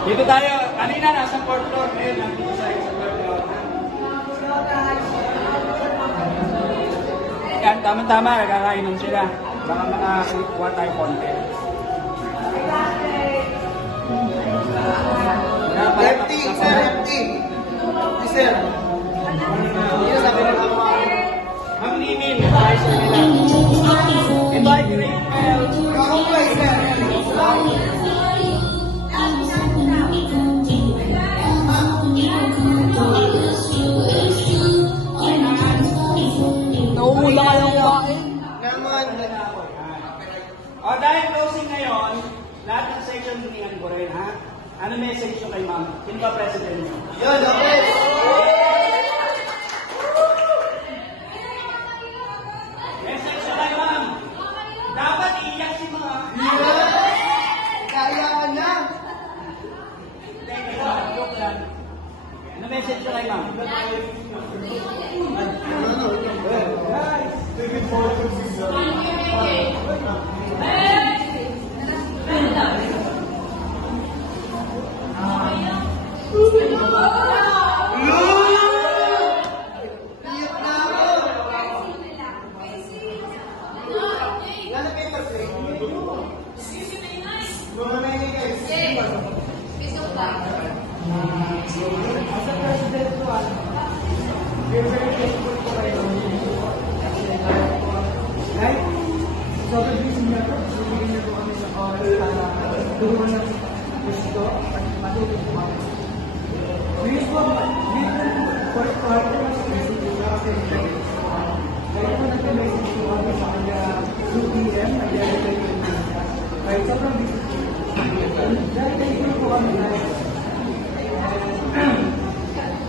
Dito tayo. Kanina nasa 4th floor. Ngayon, nandito tayo sa 3rd floor. Yan, tama-tama. Kakainin sila. Baka makakuha tayo konti. Empty, sir, empty. Sir. Hindi na sabi na ako. Ang limin. Tayo sa nila. Invite Rachel. Kakumpay, sir. Nauula ka lang kumain. Naman. O, dahil closing ngayon, lahat ng section hiningan ko rin, ha? Ano message nyo kay ma'am? Sino ba president nyo? Yun, okay. Message nyo kay ma'am. Dapat iiyak si ma'am. Kaya ka na. Joke lang. Ano message nyo kay ma'am? Sobrang busy niya po. Bibigyan niyo po kami ng oras para doon na gusto at matulog po kami. Please po, for mas busy po kasi kaya po nag-message po kami sa kanya 2 p.m. Nag-relegay po niya. Kahit sobrang busy po. Dahil kayo po kami dahil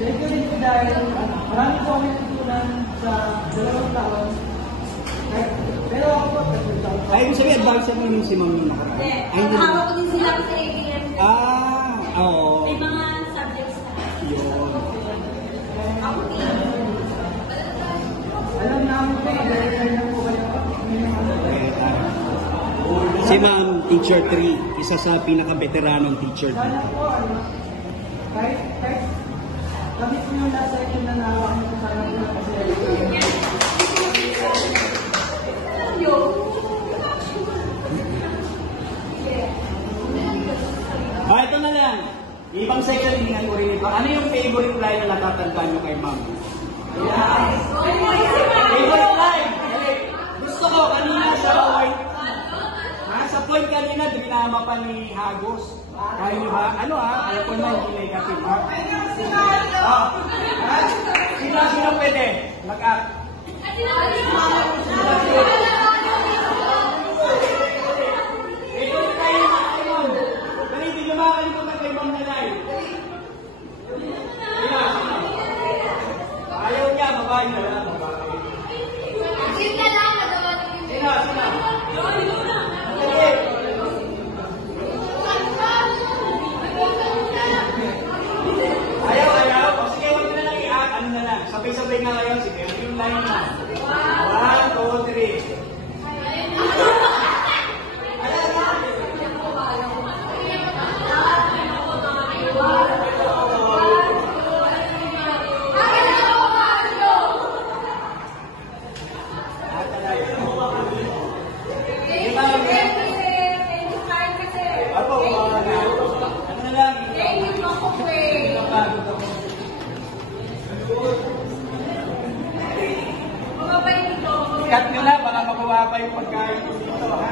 thank you rin po dahil marami po kami tutunan sa 2 taon. Pero ako po, Ay, ibig sabihin, advance mo yung si ma'am nung nakaraan. Hindi. Hawak ko din sila sa ATM. Oo. May mga subjects na. Yun. Ako din. alam namin po, nag-relegay na po kayo. Si ma'am, teacher 3. Isa sa pinaka-veteranong teacher 3. Sana po, kahit kami po yung last second na nahawakan niyo po sana po kasi Ito na lang. Ibang section, hiningan ko rin ito. Ano yung favorite line na natatandaan nyo kay ma'am? Favorite line? Gusto ko, kanina sa point. Sa point kanina, dinama pa ni Hagos. Kaya nyo ba? Ano ayaw ko na hindi negative, ha? Sino pwede? Mag-act. Favorite line na kayo. Pero hindi nyo makakalimutan kay ma'am na line. Ayaw niya, babae na lang. Yun na lang, nagawa din Sino? Ayaw. O sige, huwag na lang i-act. Ano na lang? Sabay-sabay nga kayo. Sige, yung line na. 1, 2, 3. Cut nyo na, baka makuha pa yung pagkain dito, ha?